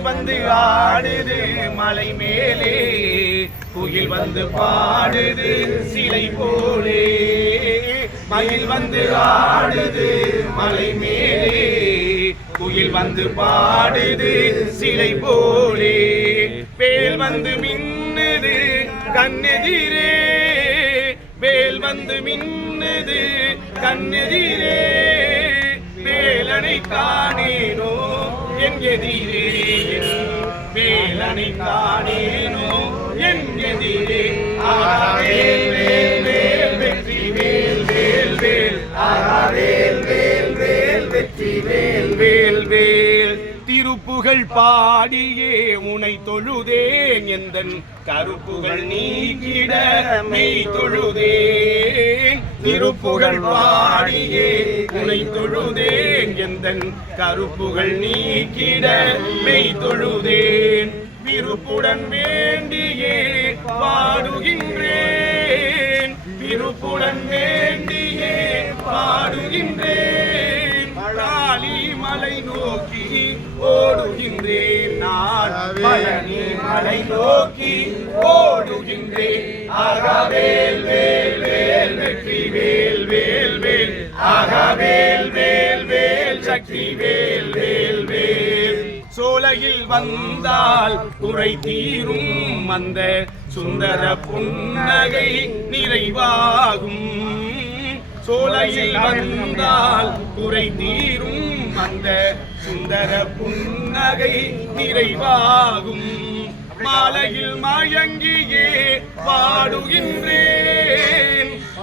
மயில் வந்து ஆடுது மலை மேலே, குயில் வந்து பாடுது சிலை போலே. மயில் வந்து ஆடுது மலை மேலே, குயில் வந்து பாடுது சிலை போலே. வேல் வந்து மின்னுது கண்ணெதிரே, வேல் வந்து மின்னுது கண்ணெதிரே. வேலனை காணேனோ என் எதிரே, வேலனை காணேனோ என் எதிரே. வேல் வேல் வேல் வெற்றி வேல் வேல் வேல், வேல் வேல் வேல் வெற்றி வேல் வேல் வேல். திருப்புகழ் பாடியே உனை தொழுதேன், எந்தன் கருப்புகள் நீக்கிட மெய் தொழுதேன். திருப்புகழ் பாடியே உனை தொழுதேன், எந்தன் கருப்புகள் நீக்கிட மெய் தொழுதேன். விருப்புடன் வேண்டியே பாடுகின்றேன், விருப்புடன் வேண்டியே பாடுகின்றேன். காளி மலை நோக்கி ஓடுகின்றேன், நான் பழனி மலை நோக்கி ஓடுகின்றேன். வேல் வேல் வேல் வெற்றி வேல் வேல் வேல், வேல் வேல் வேல் சக்தி வேல் வேல் வேல். சோலையில் வந்தால் குறை தீரும் அந்த சுந்தர புன்னகை நிறைவாகும். சோலையில் வந்தால் குறை தீரும் அந்த சுந்தர புன்னகை நிறைவாகும். மாலையில் மயங்கியே பாடுகின்றேன்,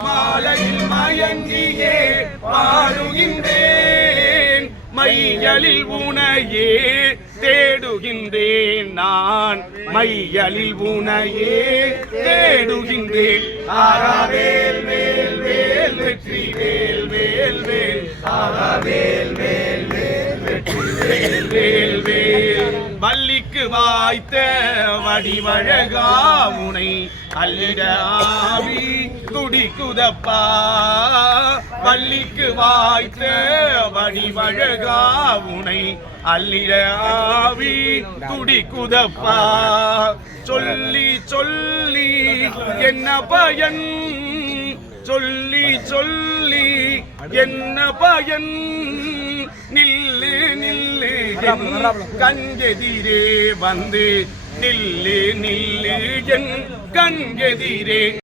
மாலையில் மயங்கியே பாடுகின்றேன். மையலில் உனையே தேடுகின்றேன், நான் மையலில் உனையே தேடுகின்றேன். வேல் வேல் வேல் வெற்றி வேல் வேல் வேல், வேல் வேல் வேல் வெற்றி வேல் வேல் வேல். வள்ளிக்கு வாய்த்த வடிவழகா உனை அள்ளிட ஆவி துடிக்குதப்பா. வள்ளிக்கு வாய்த்த வடிவழகா உனை அள்ளிட ஆவி துடிக்குதப்பா. சொல்லி சொல்லி என்ன பயன், சொல்லி சொல்லி என்ன பயன். நில்லு நில்லு கஞ்செதிரே வந்து, நில்லு நில்லு என் கஞ்செதிரே.